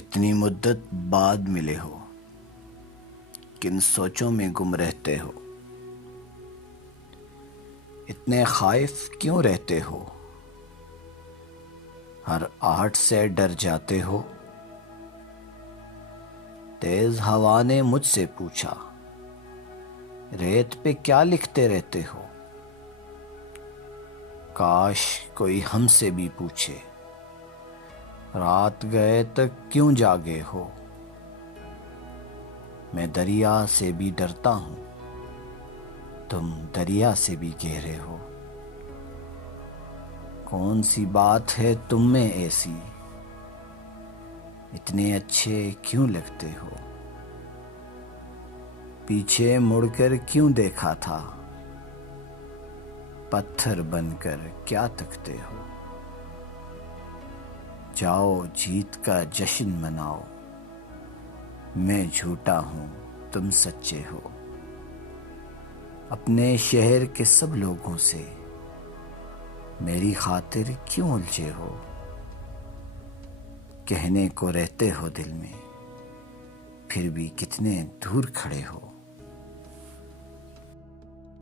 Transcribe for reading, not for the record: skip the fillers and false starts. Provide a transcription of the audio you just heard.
इतनी मुद्दत बाद मिले हो, किन सोचों में गुम रहते हो। इतने खाइफ क्यों रहते हो, हर आहट से डर जाते हो। तेज हवा ने मुझसे पूछा, रेत पे क्या लिखते रहते हो। काश कोई हमसे भी पूछे, रात गए तक क्यों जागे हो। मैं दरिया से भी डरता हूँ, तुम दरिया से भी गहरे हो। कौन सी बात है तुम में ऐसी, इतने अच्छे क्यों लगते हो। पीछे मुड़कर क्यों देखा था, पत्थर बनकर क्या तकते हो। जाओ जीत का जश्न मनाओ, मैं झूठा हूँ तुम सच्चे हो। अपने शहर के सब लोगों से मेरी खातिर क्यों उलझे हो। कहने को रहते हो दिल में, फिर भी कितने दूर खड़े हो।